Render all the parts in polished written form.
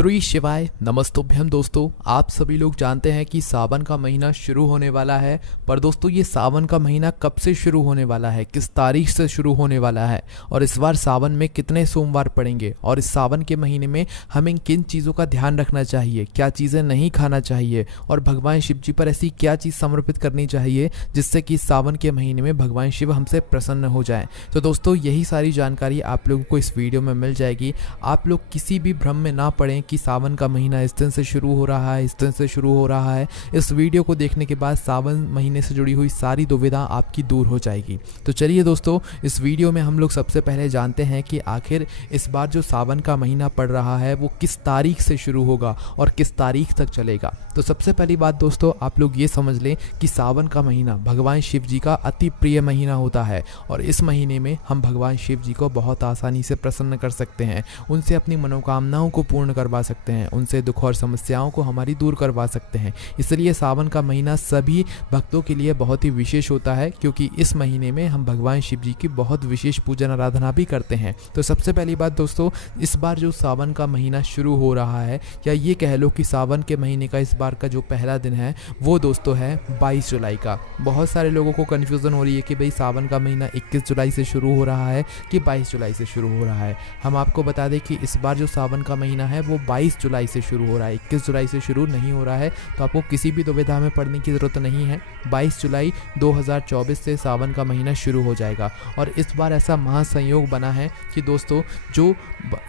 श्री शिवाय नमस्तुभ्यम। दोस्तों, आप सभी लोग जानते हैं कि सावन का महीना शुरू होने वाला है। पर दोस्तों, ये सावन का महीना कब से शुरू होने वाला है, किस तारीख से शुरू होने वाला है, और इस बार सावन में कितने सोमवार पड़ेंगे, और इस सावन के महीने में हमें किन चीज़ों का ध्यान रखना चाहिए, क्या चीज़ें नहीं खाना चाहिए, और भगवान शिव जी पर ऐसी क्या चीज़ समर्पित करनी चाहिए जिससे कि सावन के महीने में भगवान शिव हमसे प्रसन्न हो जाएं। तो दोस्तों, यही सारी जानकारी आप लोगों को इस वीडियो में मिल जाएगी। आप लोग किसी भी भ्रम में ना पड़ें कि सावन का महीना इस दिन से शुरू हो रहा है, इस दिन से शुरू हो रहा है। इस वीडियो को देखने के बाद सावन महीने से जुड़ी हुई सारी दुविधा आपकी दूर हो जाएगी। तो चलिए दोस्तों, इस वीडियो में हम लोग सबसे पहले जानते हैं कि आखिर इस बार जो सावन का महीना पड़ रहा है वो किस तारीख से शुरू होगा और किस तारीख तक चलेगा। तो सबसे पहली बात दोस्तों, आप लोग ये समझ लें कि सावन का महीना भगवान शिव जी का अति प्रिय महीना होता है, और इस महीने में हम भगवान शिव जी को बहुत आसानी से प्रसन्न कर सकते हैं, उनसे अपनी मनोकामनाओं को पूर्ण करवा सकते हैं, उनसे दुख और समस्याओं को हमारी दूर करवा सकते हैं। इसलिए सावन का महीना सभी भक्तों के लिए बहुत ही विशेष होता है, क्योंकि इस महीने में हम भगवान शिव जी की बहुत विशेष पूजन आराधना भी करते हैं। तो सबसे पहली बात दोस्तों, इस बार जो सावन का महीना शुरू हो रहा है, या ये कह लो कि सावन के महीने का इस बार का जो पहला दिन है वो दोस्तों है 22 जुलाई का। बहुत सारे लोगों को कन्फ्यूज़न हो रही है कि भाई सावन का महीना 21 जुलाई से शुरू हो रहा है कि 22 जुलाई से शुरू हो रहा है। हम आपको बता दें कि इस बार जो सावन का महीना है वो 22 जुलाई से शुरू हो रहा है, 21 जुलाई से शुरू नहीं हो रहा है। तो आपको किसी भी दुविधा में पड़ने की ज़रूरत नहीं है। 22 जुलाई 2024 से सावन का महीना शुरू हो जाएगा। और इस बार ऐसा महासंयोग बना है कि दोस्तों, जो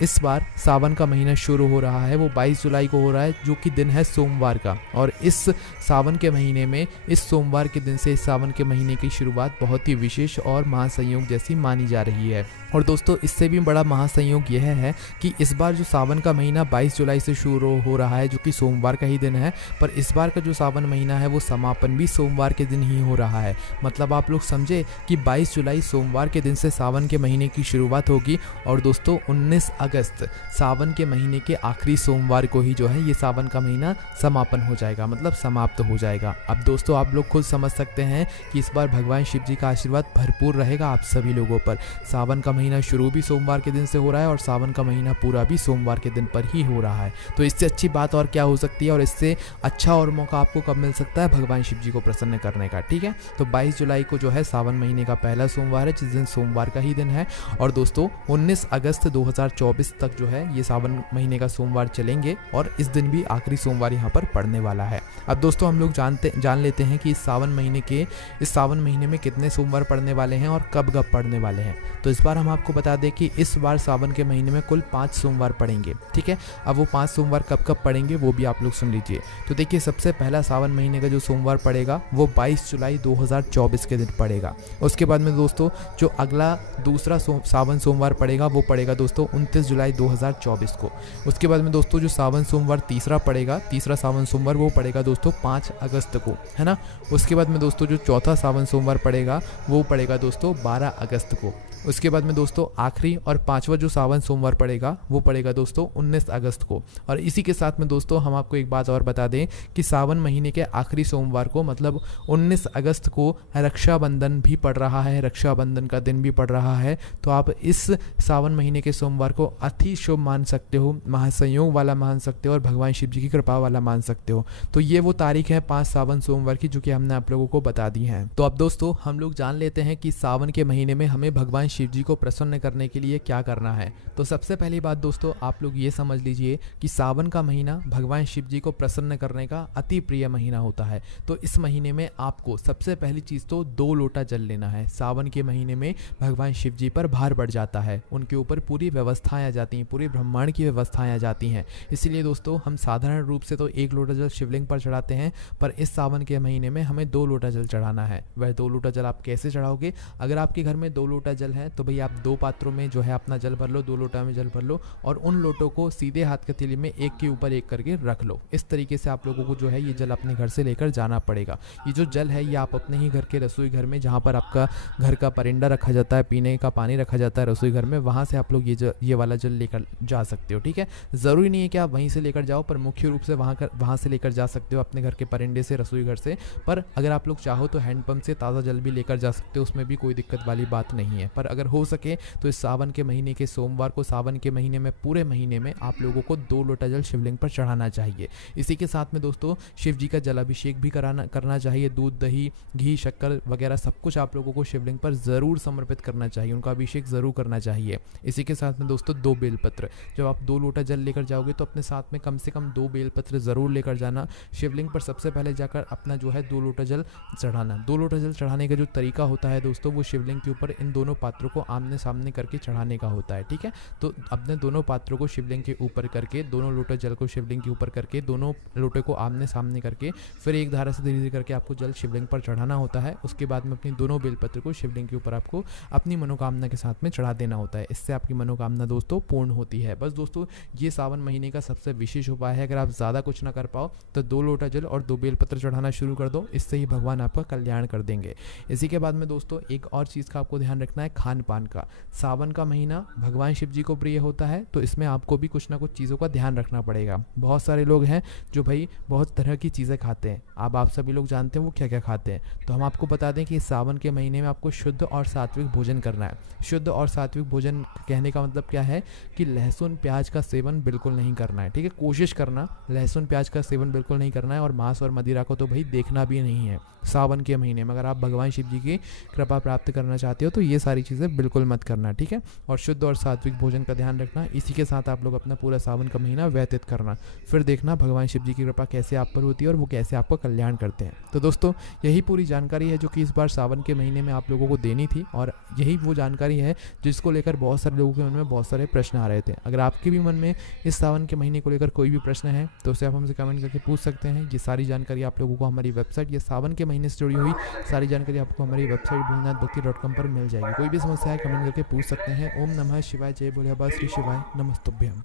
इस बार सावन का महीना शुरू हो रहा है वो 22 जुलाई को हो रहा है, जो कि दिन है सोमवार का। और इस सावन के महीने में इस सोमवार के दिन से इस सावन के महीने की शुरुआत बहुत ही विशेष और महासंयोग जैसी मानी जा रही है। और दोस्तों, इससे भी बड़ा महासंयोग यह है कि इस बार जो सावन का महीना 22 जुलाई से शुरू हो रहा है, जो कि सोमवार का ही दिन है, पर इस बार का जो सावन महीना है वो समापन भी सोमवार के दिन ही हो रहा है। मतलब आप लोग समझे कि 22 जुलाई सोमवार के दिन से सावन के महीने की शुरुआत होगी, और दोस्तों 19 अगस्त सावन के महीने के आखिरी सोमवार को ही जो है ये सावन का महीना समापन हो जाएगा, मतलब समाप्त हो जाएगा। अब दोस्तों, आप लोग खुद समझ सकते हैं कि इस बार भगवान शिव जी का आशीर्वाद भरपूर रहेगा आप सभी लोगों पर। सावन का महीना शुरू भी सोमवार के दिन से हो रहा है, और सावन का महीना पूरा भी सोमवार के दिन पर ही हो रहा है। तो इससे अच्छी बात और क्या हो सकती है, और इससे अच्छा और मौका आपको कब मिल सकता है भगवान शिव जी को प्रसन्न करने का। ठीक है, तो 22 जुलाई को जो है सावन महीने का पहला सोमवार है, जिस दिन सोमवार का ही दिन है। और दोस्तों 19 अगस्त 2024 तक जो है ये सावन महीने का सोमवार चलेंगे, और इस दिन भी आखिरी सोमवार यहाँ पर पड़ने वाला है। अब दोस्तों, हम लोग जान लेते हैं कि इस सावन महीने में कितने सोमवार पड़ने वाले हैं और कब पड़ने वाले हैं। तो इस बार हम आपको बता दें कि इस बार सावन के महीने में कुल 5 सोमवार पड़ेंगे। ठीक है, अब वो 5 सोमवार कब पड़ेंगे वो भी आप लोग सुन लीजिए। तो देखिए, सबसे पहला सावन महीने का जो सोमवार पड़ेगा वो 22 जुलाई 2024 के दिन पड़ेगा। उसके बाद में दोस्तों जो अगला दूसरा सावन सोमवार पड़ेगा वो पड़ेगा दोस्तों 29 जुलाई 2024 को। उसके बाद में दोस्तों जो सावन सोमवार तीसरा सावन सोमवार वो पड़ेगा दोस्तों 5 अगस्त को, है ना। उसके बाद में दोस्तों जो चौथा सावन सोमवार पड़ेगा वो पड़ेगा दोस्तों 12 अगस्त को। उसके बाद में दोस्तों आखिरी और पांचवा जो सावन सोमवार पड़ेगा वो पड़ेगा दोस्तों 19 अगस्त को। और इसी के साथ में दोस्तों हम आपको एक बात और बता दें कि सावन महीने के आखिरी सोमवार को, मतलब 19 अगस्त को रक्षाबंधन भी पड़ रहा है, रक्षाबंधन का दिन भी पड़ रहा है। तो आप इस सावन महीने के सोमवार को अति शुभ मान सकते हो, महासंयोग वाला मान सकते हो, और भगवान शिव जी की कृपा वाला मान सकते हो। तो ये वो तारीख है 5 सावन सोमवार की, जो कि हमने आप लोगों को बता दी है। तो अब दोस्तों हम लोग जान लेते हैं कि सावन के महीने में हमें भगवान शिव जी को प्रसन्न करने के लिए क्या करना है। तो सबसे पहली बात दोस्तों, आप लोग ये समझ लीजिए कि सावन का महीना भगवान शिव जी को प्रसन्न करने का अति प्रिय महीना होता है। तो इस महीने में आपको सबसे पहली चीज़ तो 2 लोटा जल लेना है। सावन के महीने में भगवान शिव जी पर भार बढ़ जाता है, उनके ऊपर पूरी व्यवस्थाएं आ जाती हैं, पूरी ब्रह्मांड की व्यवस्थाएं आ जाती हैं। इसलिए दोस्तों हम साधारण रूप से तो 1 लोटा जल शिवलिंग पर चढ़ाते हैं, पर इस सावन के महीने में हमें 2 लोटा जल चढ़ाना है। वह 2 लोटा जल आप कैसे चढ़ाओगे? अगर आपके घर में 2 लोटा जल है तो भाई आप 2 पात्रों में जो है अपना जल भर लो, 2 लोटा में जल भर लो, और उन लोटों को सीधे हाथ के हथेली में एक के ऊपर एक करके रख लो। इस तरीके से आप लोगों को जो है ये जल अपने घर से लेकर जाना पड़ेगा। ये जो जल है ये आप अपने ही घर के रसोई घर में, जहाँ पर आपका घर का परिंदा रखा जाता है, पीने का पानी रखा जाता है रसोई घर में, वहाँ से आप लोग ये ये वाला जल लेकर जा सकते हो। ठीक है, ज़रूरी नहीं है कि आप वहीं से लेकर जाओ, पर मुख्य रूप से वहाँ से लेकर जा सकते हो अपने घर के परिंदे से, रसोई घर से। पर अगर आप लोग चाहो तो हैंडपम्प से ताज़ा जल भी लेकर जा सकते हो, उसमें भी कोई दिक्कत वाली बात नहीं है। पर अगर हो सके तो इस सावन के महीने के सोमवार को, सावन के महीने में पूरे महीने में आप लोगों को 2 लोटा जल शिवलिंग पर चढ़ाना चाहिए। इसी के साथ में दोस्तों शिव जी का जलाभिषेक भी करना चाहिए। दूध, दही, घी, शक्कर वगैरह सब कुछ आप लोगों को शिवलिंग पर ज़रूर समर्पित करना चाहिए, उनका अभिषेक ज़रूर करना चाहिए। इसी के साथ में दोस्तों 2 बेलपत्र, जब आप 2 लोटा जल लेकर जाओगे तो अपने साथ में कम से कम 2 बेलपत्र ज़रूर लेकर जाना। शिवलिंग पर सबसे पहले जाकर अपना जो है 2 लोटा जल चढ़ाना। 2 लोटा जल चढ़ाने का जो तरीका होता है दोस्तों, वो शिवलिंग के ऊपर इन दोनों पात्रों को आमने सामने करके चढ़ाने का होता है। ठीक है, तो अपने दोनों पात्रों को शिवलिंग के ऊपर करके, दोनों लोटे जल को शिवलिंग के ऊपर करके, दोनों लोटे को आमने सामने करके फिर एक धारा से धीरे धीरे करके आपको जल शिवलिंग पर चढ़ाना होता है। उसके बाद में अपनी दोनों बेलपत्र को शिवलिंग के ऊपर आपको अपनी मनोकामना के साथ में चढ़ा देना होता है। इससे आपकी मनोकामना दोस्तों पूर्ण होती है। बस दोस्तों ये सावन महीने का सबसे विशेष उपाय है। अगर आप ज़्यादा कुछ ना कर पाओ तो 2 लोटा जल और 2 बेलपत्र चढ़ाना शुरू कर दो, इससे ही भगवान आपका कल्याण कर देंगे। इसी के बाद में दोस्तों एक और चीज़ का आपको ध्यान रखना है, खान पान का। सावन का महीना भगवान शिव जी को प्रिय होता है, तो इसमें आपको भी कुछ ना कुछ चीज़ों का ध्यान रखना पड़ेगा। बहुत सारे लोग हैं जो भाई बहुत तरह की चीज़ें खाते हैं। अब आप सभी लोग जानते हैं वो क्या क्या खाते हैं, तो हम आपको बता दें कि सावन के महीने में आपको शुद्ध और सात्विक भोजन करना है। शुद्ध और सात्विक भोजन कहने का मतलब क्या है कि लहसुन प्याज का सेवन बिल्कुल नहीं करना है। ठीक है, कोशिश करना लहसुन प्याज का सेवन बिल्कुल नहीं करना है, और मांस और मदिरा को तो भाई देखना भी नहीं है सावन के महीने में। अगर आप भगवान शिव जी की कृपा प्राप्त करना चाहते हो तो ये सारी चीज़ें बिल्कुल मत करना। ठीक है, और शुद्ध और सात्विक भोजन का ध्यान रखना। इसी के साथ आप लोग अपना पूरा सावन का महीना व्यतीत करना, फिर देखना भगवान शिव जी की कृपा कैसे आप पर होती है और वो कैसे आपका कल्याण करते हैं। तो दोस्तों यही पूरी जानकारी है जो कि इस बार सावन के महीने में आप लोगों को देनी थी, और यही वो जानकारी है जिसको लेकर बहुत सारे लोगों के मन में बहुत सारे प्रश्न आ रहे थे। अगर आपके भी मन में इस सावन के महीने को लेकर कोई भी प्रश्न है तो उसे आप हमसे कमेंट करके पूछ सकते हैं। ये सारी जानकारी आप लोगों को हमारी वेबसाइट, ये सावन के महीने से जुड़ी हुई सारी जानकारी आपको हमारी वेबसाइट भोलेनाथभक्ति.com पर मिल जाएगी। कोई भी समस्या है कमेंट करके पूछ सकते हैं। ओम नमः शिवाय, जय भोले बाबा श्री शिवाय, नमस्तुभ्यम।